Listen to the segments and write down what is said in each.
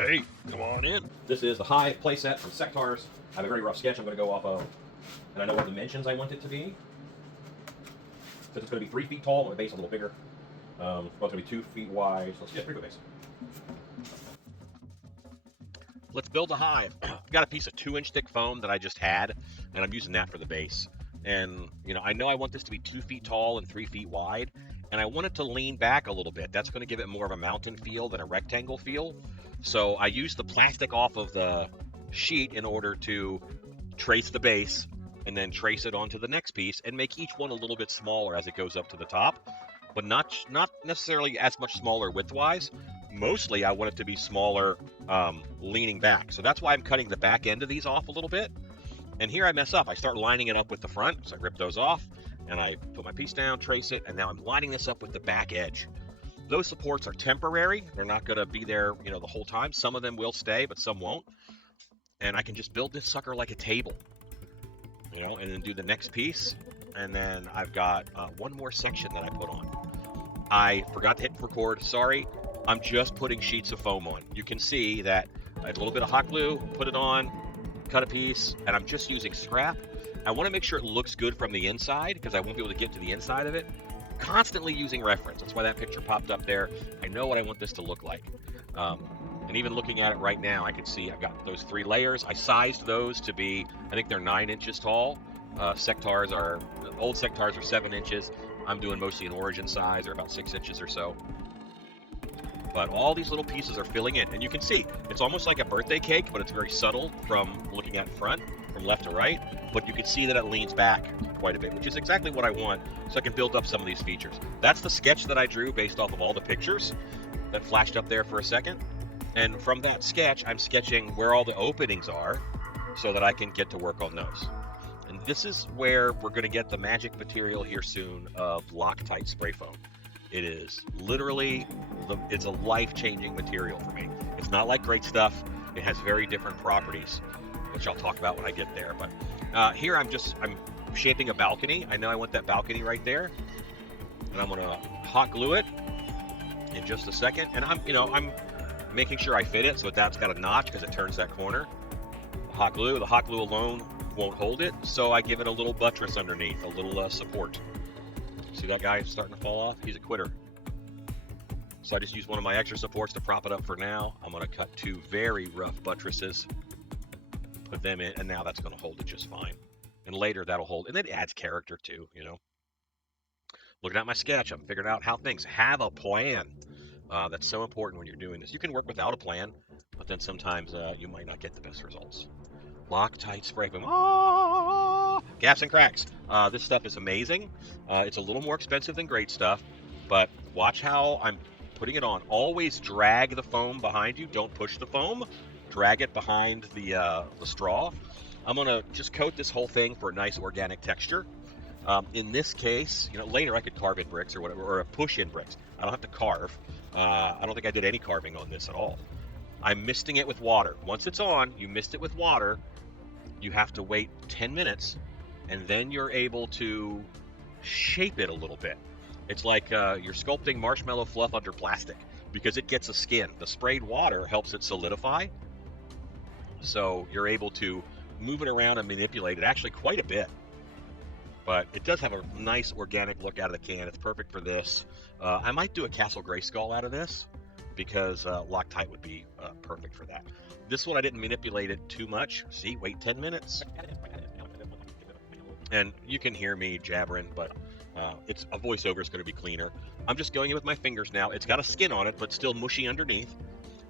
Hey, come on in. This is the HyVE playset from Sectars. I have a very rough sketch I'm going to go off of, and I know what dimensions I want it to be. Since it's going to be 3 feet tall, and the base a little bigger. Well, it's going to be 2 feet wide, so let's get a pretty good base. Let's build a hive. I've got a piece of 2-inch thick foam that I just had, and I'm using that for the base. And, I know I want this to be 2 feet tall and 3 feet wide, and I want it to lean back a little bit. That's going to give it more of a mountain feel than a rectangle feel. So I used the plastic off of the sheet in order to trace the base and then trace it onto the next piece and make each one a little bit smaller as it goes up to the top, but not necessarily as much smaller width-wise. Mostly I want it to be smaller leaning back. So that's why I'm cutting the back end of these off a little bit. And here I mess up. I start lining it up with the front, so I rip those off, and I put my piece down, trace it, and now I'm lining this up with the back edge. Those supports are temporary. They're not going to be there, the whole time. Some of them will stay, but some won't. And I can just build this sucker like a table, and then do the next piece. And then I've got one more section that I put on. I forgot to hit record. Sorry. I'm just putting sheets of foam on. You can see that I had a little bit of hot glue, put it on, cut a piece, and I'm just using scrap. I want to make sure it looks good from the inside because I won't be able to get to the inside of it. Constantly using reference. That's why that picture popped up there. I know what I want this to look like. And even looking at it right now, I can see I've got those 3 layers. I sized those to be, I think they're 9 inches tall. Old Sectars are 7 inches. I'm doing mostly an origin size, or about 6 inches or so. But all these little pieces are filling in, and you can see it's almost like a birthday cake, but it's very subtle from looking at front, from left to right. But you can see that it leans back quite a bit, which is exactly what I want, so I can build up some of these features. That's the sketch that I drew based off of all the pictures that flashed up there for a second. And from that sketch, I'm sketching where all the openings are so that I can get to work on those. And this is where we're going to get the magic material here soon of Loctite spray foam. It is literally, it's a life-changing material for me. It's not like great stuff. It has very different properties, which I'll talk about when I get there. But here I'm shaping a balcony. I know I want that balcony right there. And I'm going to hot glue it in just a second. And I'm making sure I fit it so that's got a notch because it turns that corner. The hot glue alone won't hold it. So I give it a little buttress underneath, a little support. See that guy starting to fall off? He's a quitter. So I just use one of my extra supports to prop it up for now. I'm going to cut 2 very rough buttresses, put them in, and now that's going to hold it just fine. And later that'll hold, and it adds character too, Looking at my sketch, I'm figuring out how things have a plan. That's so important when you're doing this. You can work without a plan, but then sometimes you might not get the best results. Loctite spray foam. Gaps and cracks. This stuff is amazing. It's a little more expensive than great stuff, but watch how I'm putting it on. Always drag the foam behind you. Don't push the foam. Drag it behind the straw. I'm going to just coat this whole thing for a nice organic texture. In this case, later I could carve in bricks or whatever, or push in bricks. I don't have to carve. I don't think I did any carving on this at all. I'm misting it with water. Once it's on, you mist it with water. You have to wait 10 minutes, and then you're able to shape it a little bit. It's like you're sculpting marshmallow fluff under plastic because it gets a skin. The sprayed water helps it solidify, so you're able to move it around and manipulate it actually quite a bit. But it does have a nice organic look out of the can. It's perfect for this. I might do a Castle Grayskull out of this because Loctite would be perfect for that. This one I didn't manipulate it too much. See, wait 10 minutes. And you can hear me jabbering, but it's a voiceover is going to be cleaner. I'm just going in with my fingers now. It's got a skin on it, but still mushy underneath.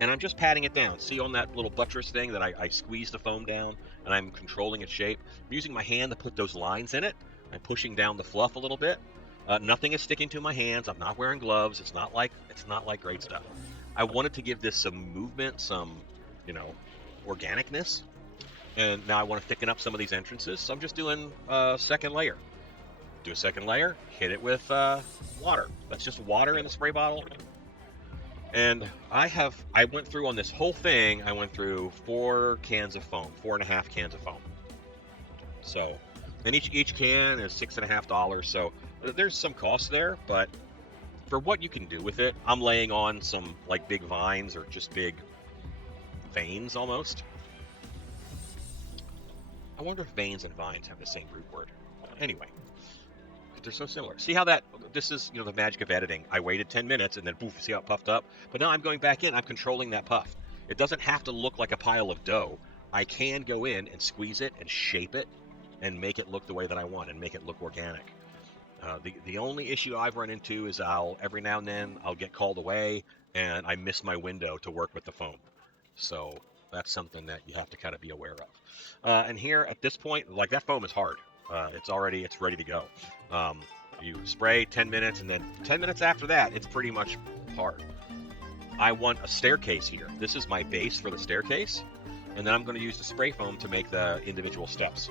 And I'm just patting it down. See on that little buttress thing that I squeeze the foam down and I'm controlling its shape. I'm using my hand to put those lines in it. I'm pushing down the fluff a little bit. Nothing is sticking to my hands. I'm not wearing gloves. It's not like great stuff. I wanted to give this some movement, some organicness. And now I want to thicken up some of these entrances. So I'm just doing a second layer. Do a second layer, hit it with water. That's just water in the spray bottle. And I went through on this whole thing, I went through 4 cans of foam, 4.5 cans of foam. So, and each can is $6.50. So there's some cost there, but for what you can do with it, I'm laying on some like big vines or just big veins almost. I wonder if veins and vines have the same root word. Anyway, they're so similar. See how this is, the magic of editing. I waited 10 minutes and then poof, see how it puffed up? But now I'm going back in, I'm controlling that puff. It doesn't have to look like a pile of dough. I can go in and squeeze it and shape it and make it look the way that I want and make it look organic. The only issue I've run into is every now and then I'll get called away and I miss my window to work with the foam. So that's something that you have to kind of be aware of. And here at this point, like that foam is hard. It's ready to go. You spray 10 minutes and then 10 minutes after that, it's pretty much hard. I want a staircase here. This is my base for the staircase. And then I'm going to use the spray foam to make the individual steps.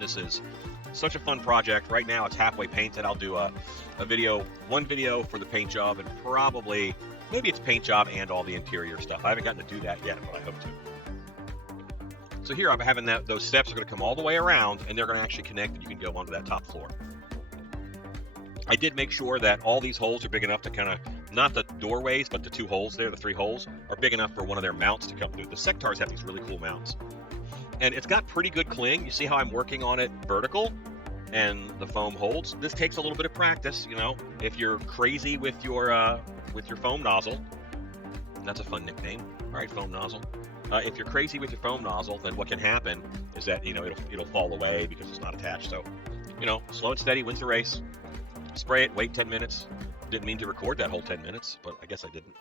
This is such a fun project. Right now it's halfway painted. I'll do one video for the paint job, and probably, maybe it's paint job and all the interior stuff. I haven't gotten to do that yet, but I hope to. So here I'm having those steps are going to come all the way around, and they're going to actually connect, and you can go onto that top floor. I did make sure that all these holes are big enough to kind of, not the doorways, but the two holes there, the three holes, are big enough for one of their mounts to come through. The sectars have these really cool mounts. And it's got pretty good cling. You see how I'm working on it vertical, and the foam holds. This takes a little bit of practice, If you're crazy with your foam nozzle, that's a fun nickname. All right, foam nozzle. If you're crazy with your foam nozzle, then what can happen is that it'll fall away because it's not attached. So, slow and steady wins the race. Spray it, wait 10 minutes. Didn't mean to record that whole 10 minutes, but I guess I didn't.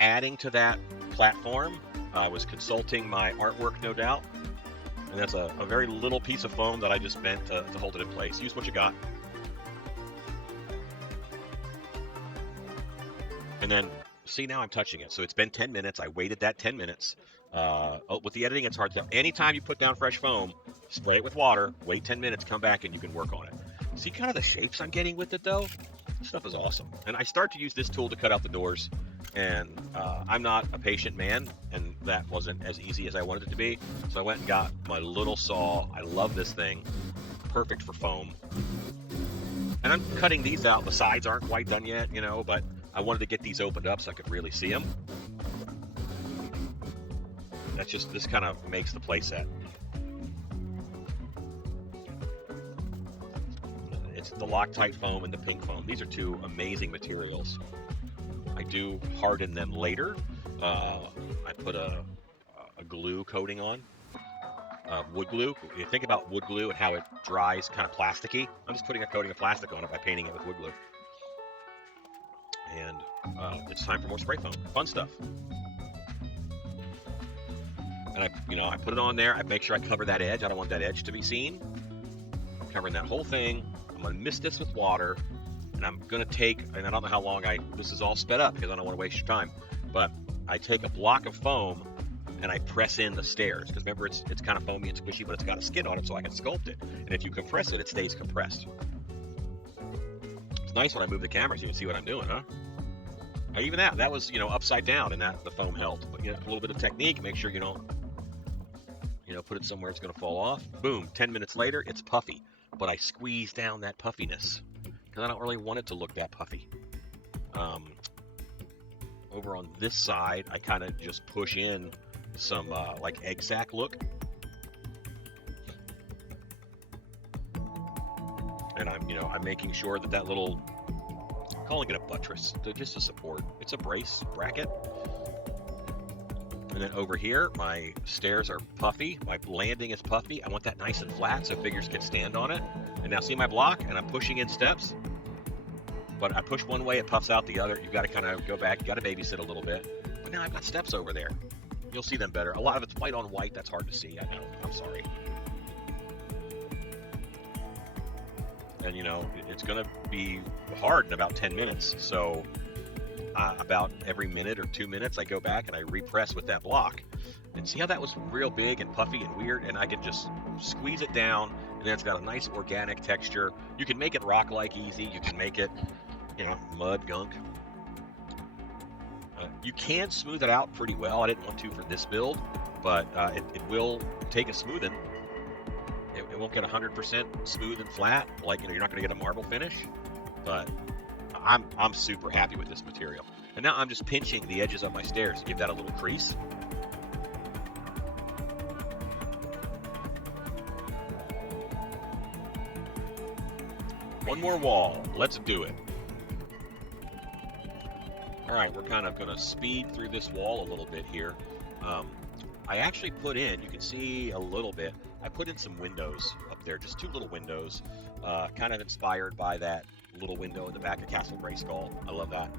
Adding to that platform, I was consulting my artwork, no doubt. And that's a very little piece of foam that I just bent to hold it in place. Use what you got. And then, see, now I'm touching it. So it's been 10 minutes. I waited that 10 minutes. With the editing, it's hard to tell. Anytime you put down fresh foam, spray it with water, wait 10 minutes, come back, and you can work on it. See kind of the shapes I'm getting with it, though? This stuff is awesome. And I start to use this tool to cut out the doors. And I'm not a patient man, and that wasn't as easy as I wanted it to be. So I went and got my little saw. I love this thing. Perfect for foam. And I'm cutting these out. The sides aren't quite done yet, but I wanted to get these opened up so I could really see them. This kind of makes the playset. It's the Loctite foam and the pink foam. These are two amazing materials. I do harden them later. I put a glue coating on, wood glue. If you think about wood glue and how it dries kind of plasticky, I'm just putting a coating of plastic on it by painting it with wood glue. And it's time for more spray foam. Fun stuff. And I put it on there. I make sure I cover that edge. I don't want that edge to be seen. I'm covering that whole thing. I'm going to mist this with water. And I'm going to take, and I don't know how long this is all sped up because I don't want to waste your time, but I take a block of foam and I press in the stairs. Because remember, it's kind of foamy and squishy, but it's got a skin on it so I can sculpt it. And if you compress it, it stays compressed. It's nice when I move the camera so you can see what I'm doing, huh? And even that was, upside down, and the foam held. But, a little bit of technique, make sure you don't, put it somewhere it's going to fall off. Boom, 10 minutes later, it's puffy. But I squeeze down that puffiness because I don't really want it to look that puffy. Over on this side, I kind of just push in some like egg sack look. And I'm making sure that little, I'm calling it a buttress, just a support. It's a brace bracket. And then over here, my stairs are puffy. My landing is puffy. I want that nice and flat so figures can stand on it. And now see my block, and I'm pushing in steps. But I push one way, it puffs out the other. You've got to kind of go back. You've got to babysit a little bit. But now I've got steps over there. You'll see them better. A lot of it's white on white. That's hard to see. I know. I'm sorry. And, it's going to be hard in about 10 minutes. So about every minute or 2 minutes, I go back and I repress with that block. And see how that was real big and puffy and weird? And I can just squeeze it down, and then it's got a nice organic texture. You can make it rock-like easy. You can make it, mud, gunk. You can smooth it out pretty well. I didn't want to for this build, but it will take a smoothing. It won't get 100% smooth and flat. Like, you're not going to get a marble finish, but I'm super happy with this material. And now I'm just pinching the edges of my stairs to give that a little crease. One more wall. Let's do it. All right, we're kind of going to speed through this wall a little bit here. I actually put in, you can see a little bit, I put in some windows up there, just 2 little windows, kind of inspired by that little window in the back of Castle Grayskull. I love that.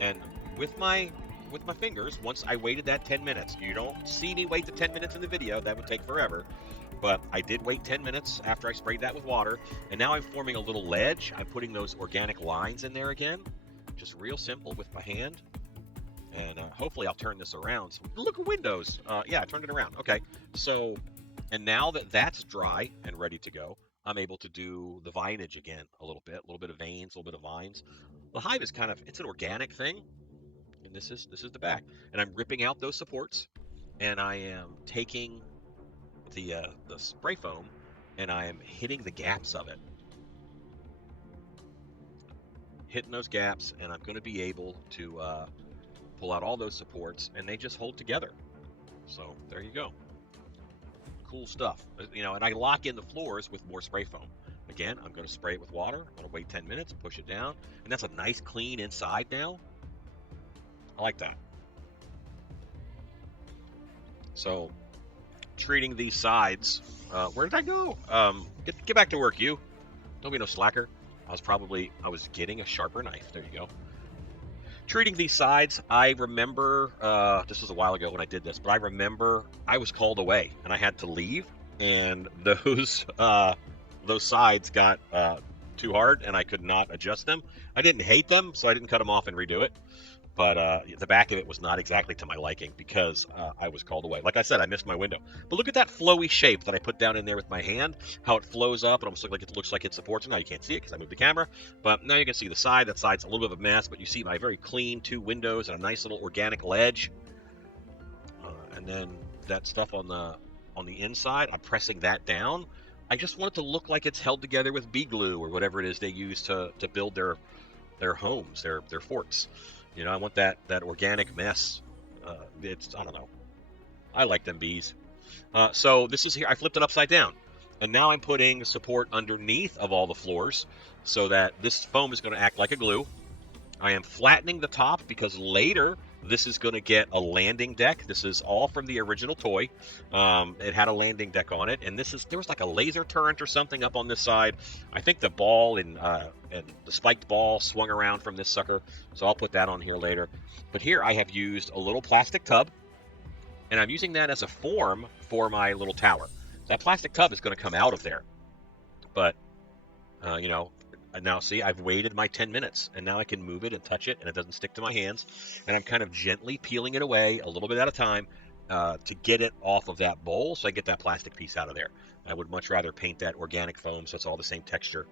And with my fingers, once I waited that 10 minutes, you don't see me wait the 10 minutes in the video, that would take forever. But I did wait 10 minutes after I sprayed that with water, and now I'm forming a little ledge. I'm putting those organic lines in there again, just real simple with my hand. And hopefully I'll turn this around. So look at windows. Yeah, I turned it around. Okay, so, and now that that's dry and ready to go, I'm able to do the vinage again a little bit of veins, a little bit of vines. The hive is kind of, it's an organic thing, and this is the back. And I'm ripping out those supports, and I am taking the spray foam, and I am hitting the gaps of it. Hitting those gaps, and I'm going to be able to pull out all those supports, and they just hold together. So there you go. Cool stuff. You know, and I lock in the floors with more spray foam. Again, I'm going to spray it with water. I'm going to wait 10 minutes, push it down, and that's a nice clean inside now. I like that. So treating these sides. Where did I go? Get back to work, you. Don't be no slacker. I was getting a sharper knife. There you go. Treating these sides, I remember, this was a while ago when I did this, but I remember I was called away and I had to leave, and those sides got too hard and I could not adjust them. I didn't hate them, so I didn't cut them off and redo it. But the back of it was not exactly to my liking because I was called away. Like I said, I missed my window. But look at that flowy shape that I put down in there with my hand, how it flows up. It almost looks like it supports it. Now you can't see it because I moved the camera. But now you can see the side. That side's a little bit of a mess, but you see my very clean 2 windows and a nice little organic ledge. And then that stuff on the inside, I'm pressing that down. I just want it to look like it's held together with bee glue or whatever it is they use to build their homes, their forts. You know, I want that organic mess. I don't know. I like them bees. So this is here. I flipped it upside down. And now I'm putting support underneath of all the floors so that this foam is going to act like a glue. I am flattening the top because later this is going to get a landing deck. This is all from the original toy. It had a landing deck on it, and there was like a laser turret or something up on this side. I think the ball and the spiked ball swung around from this sucker, so I'll put that on here later. But here I have used a little plastic tub, and I'm using that as a form for my little tower. That plastic tub is going to come out of there, but you know. And now see, I've waited my 10 minutes, and now I can move it and touch it, and it doesn't stick to my hands. And I'm kind of gently peeling it away a little bit at a time to get it off of that bowl so I get that plastic piece out of there. I would much rather paint that organic foam so it's all the same texture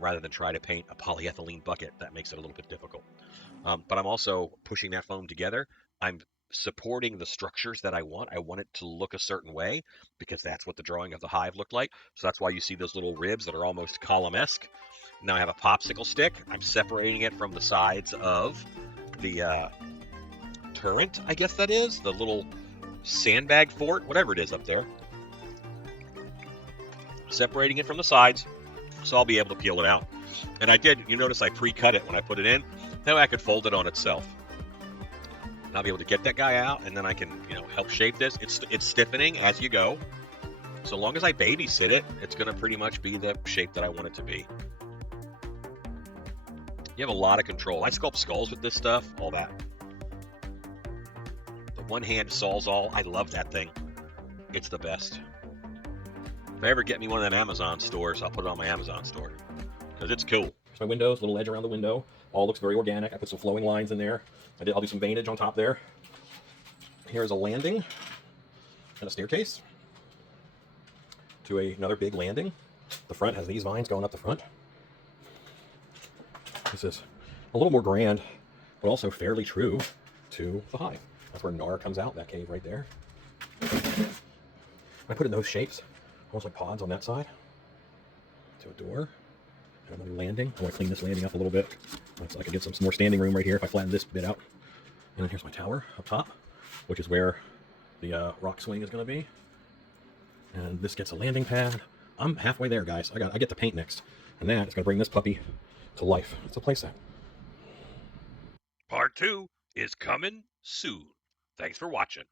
rather than try to paint a polyethylene bucket. That makes it a little bit difficult. But I'm also pushing that foam together. I'm supporting the structures that I want. I want it to look a certain way because that's what the drawing of the hive looked like. So that's why you see those little ribs that are almost column-esque. Now I have a popsicle stick. I'm separating it from the sides of the turret, I guess that is. The little sandbag fort, whatever it is up there. Separating it from the sides, so I'll be able to peel it out. And I did, you notice I pre-cut it when I put it in. That way I could fold it on itself. And I'll be able to get that guy out, and then I can, help shape this. It's stiffening as you go. So long as I babysit it, it's going to pretty much be the shape that I want it to be. You have a lot of control. I sculpt skulls with this stuff, all that. The one-hand Sawzall, I love that thing. It's the best. If I ever get me one of them Amazon stores, I'll put it on my Amazon store. Because it's cool. Here's my windows, little edge around the window. All looks very organic. I put some flowing lines in there. I'll do some veinage on top there. Here's a landing and a staircase to another big landing. The front has these vines going up the front. This is a little more grand, but also fairly true to the hive. That's where Nar comes out, that cave right there. I put it in those shapes, almost like pods on that side. To a door. Another landing. I want to clean this landing up a little bit so I can get some more standing room right here if I flatten this bit out. And then here's my tower up top, which is where the rock swing is going to be. And this gets a landing pad. I'm halfway there, guys. I get to paint next, and that is going to bring this puppy to life. It's a playset. Part 2 is coming soon. Thanks for watching.